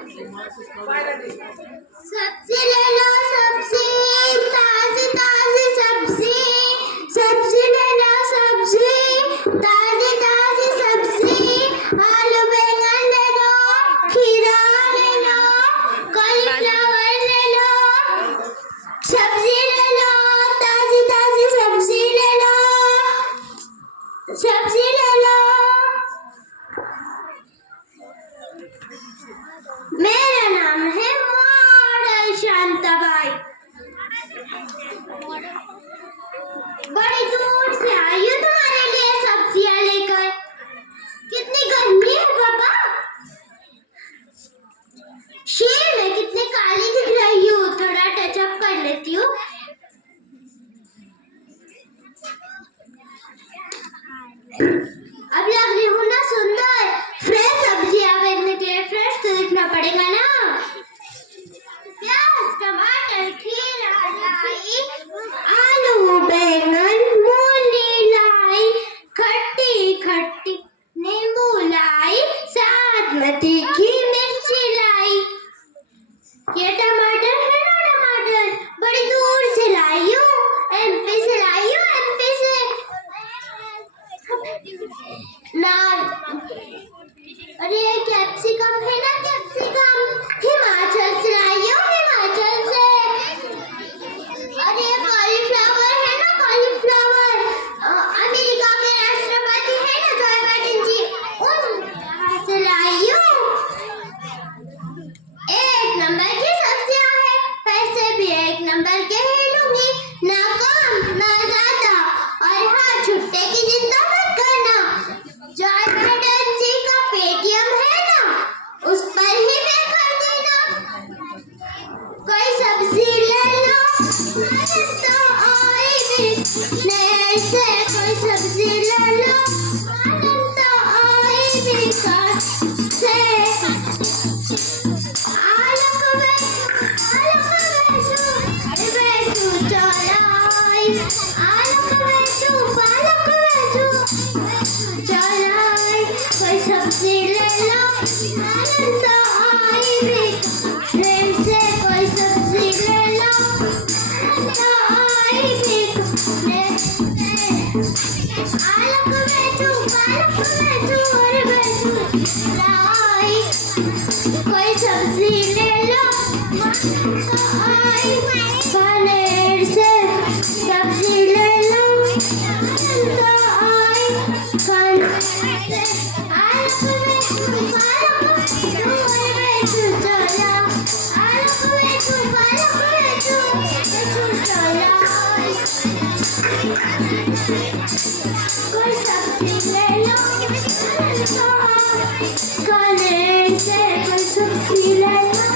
सब्जी ले लो, सब्जी ताजी ताजी सब्जी, सब्जी ले लो, सब्जी ताजी ताजी सब्जी, आलू बैंगन ले लो, खीरा ले लो, कॉलीफ्लावर ले लो, सब्जी ले लो, ताजी ताजी सब्जी ले लो, सब्जी ले लो। मेरा नाम है मॉडल शांताबाई। बड़ी दूर से आई हूँ तुम्हारे लिए सब्जियाँ लेकर। कितनी गर्मी है पापा। शेर में कितनी काली दिख रही हूँ, थोड़ा टचअप कर लेती हूँ। अब लग रही हूँ ना सुंदर। फ्रेश सब्जियाँ बेचने के लिए फ्रेश तो दिखना पड़ेगा ना। प्याज, टमाटर, खीरा लाई, आलू बैंगन मूली लाई, खट्टी खट्टी नींबू लाई, साथ में तीखी मिर्ची लाई। ये टमाटर है ना, टमाटर बड़ी दूर से लाई हूँ, एमपी से लाई हूँ, एमपी से ना। अरे ये कैप्सिकम है ना, कैप्सिकम हिमाचल से लाई हूँ, हिमाचल से। अरे ये कॉलीफ्लावर है ना, कॉलीफ्लावर अमेरिका के राष्ट्रपति है ना जो बाइडेन जी, उन से लाई हूँ। एक नंबर की सब्जियां है, पैसे भी एक नंबर के ही लूंगी, ना कम ना ज्यादा। और हाँ, छुट्टे की चिंता मत करना, जो बाइडेन जी का पेटीएम है ना, उस पर ही पे कर देना। कोई सब्जी ले लो, आनंद तो आएगी नहर से। कोई सब्जी ले लो, आनंद तो आएगी कार से। आलू बेचू चलाई, आलू बेचू पालक बेचू चलाई। कोई सब्जी ले लो, आनंद आएगी प्रेम से। कोई सब्जी ले लो, आनंद आएगी प्रेम से। आलू बेचू पालक बेचू और बेचू लाई। कोई सब्जी ले लो, पनीर से सब्जी ले लो, आनंद आई पनीर से। आलू बेचू पालक बेचू और बेचू चला, आलू बेचू पालक बेचू बेचू चला। कोई सब्जी ले लो, पनीर से। कोई सब्जी ले लो,